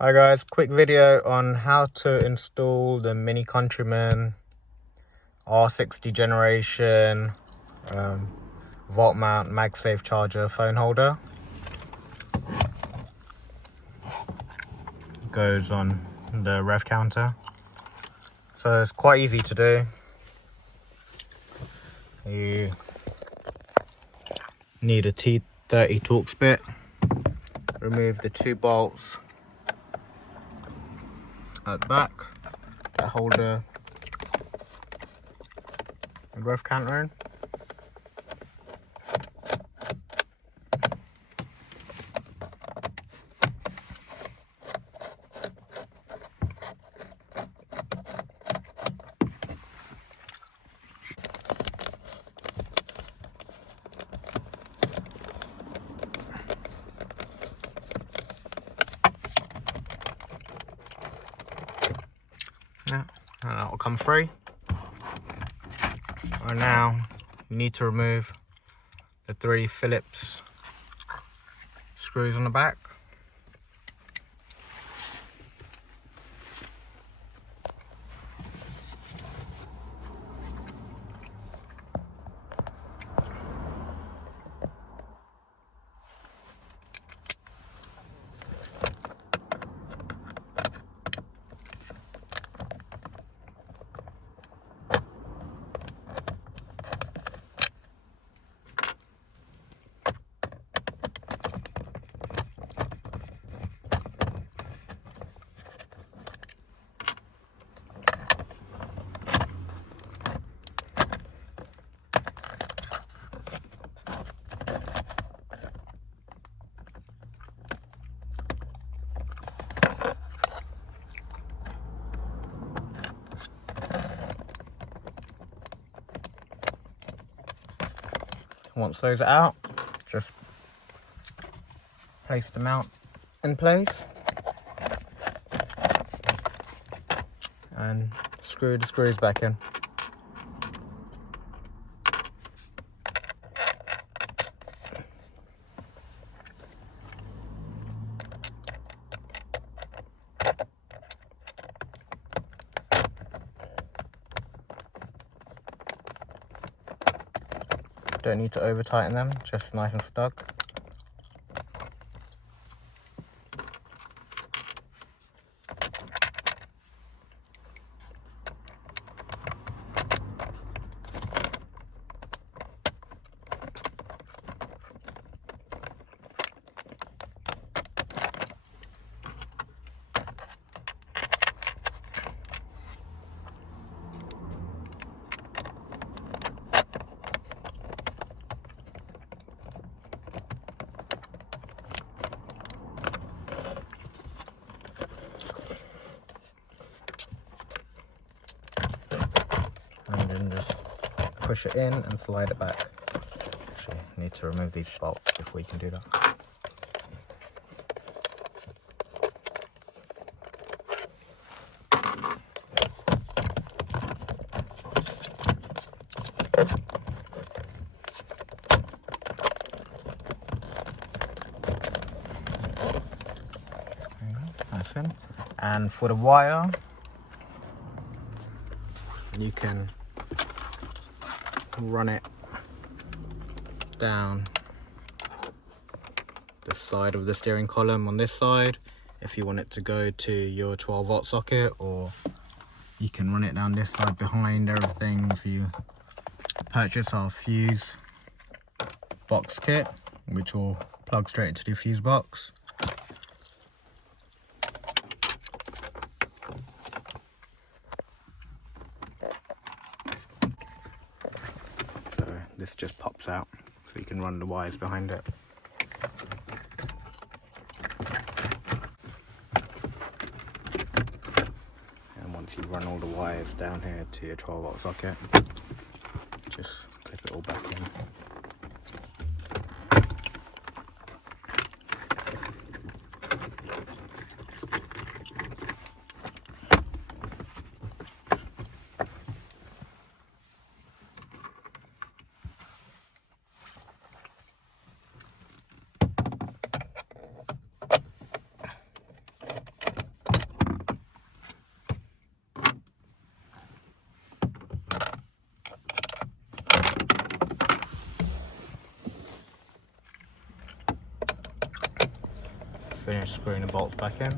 Hi guys, quick video on how to install the Mini Countryman R60 generation VoltMount MagSafe Charger Phone Holder. Goes on the rev counter. So it's quite easy to do. You need a T30 Torx bit. Remove the two bolts at the back that hold the rev counter in. Yeah, and that will come free. And now you need to remove the 3 Phillips screws on the back. Once those are out, just place the mount in place and screw the screws back in. Don't need to over tighten them, just nice and stuck. And then just push it in and slide it back. Actually, need to remove these bolts before you can do that. Nice in. And for the wire, you can run it down the side of the steering column on this side if you want it to go to your 12-volt socket, or you can run it down this side behind everything if you purchase our fuse box kit, which will plug straight into the fuse box. This just pops out, so you can run the wires behind it. And once you've run all the wires down here to your 12-volt socket, just clip it all back in. finish screwing the bolts back in.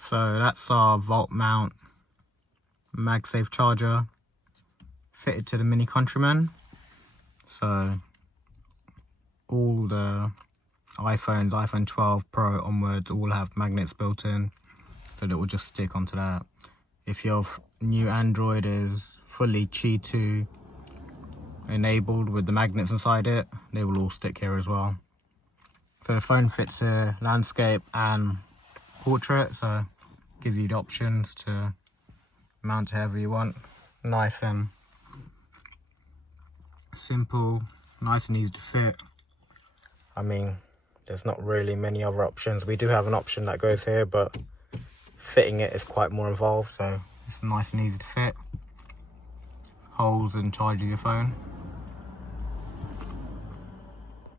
So that's our VoltMount MagSafe charger fitted to the Mini Countryman. So all the iPhones, iPhone 12 Pro onwards, all have magnets built in, so that will just stick onto that. If your new Android is fully Qi 2 enabled with the magnets inside it, they will all stick here as well. So the phone fits a landscape and portrait, so gives you the options to mount it however you want. Nice and simple, nice and easy to fit. I mean, there's not really many other options. We do have an option that goes here, but fitting it is quite more involved, so it's nice and easy to fit. Holes and charges your phone.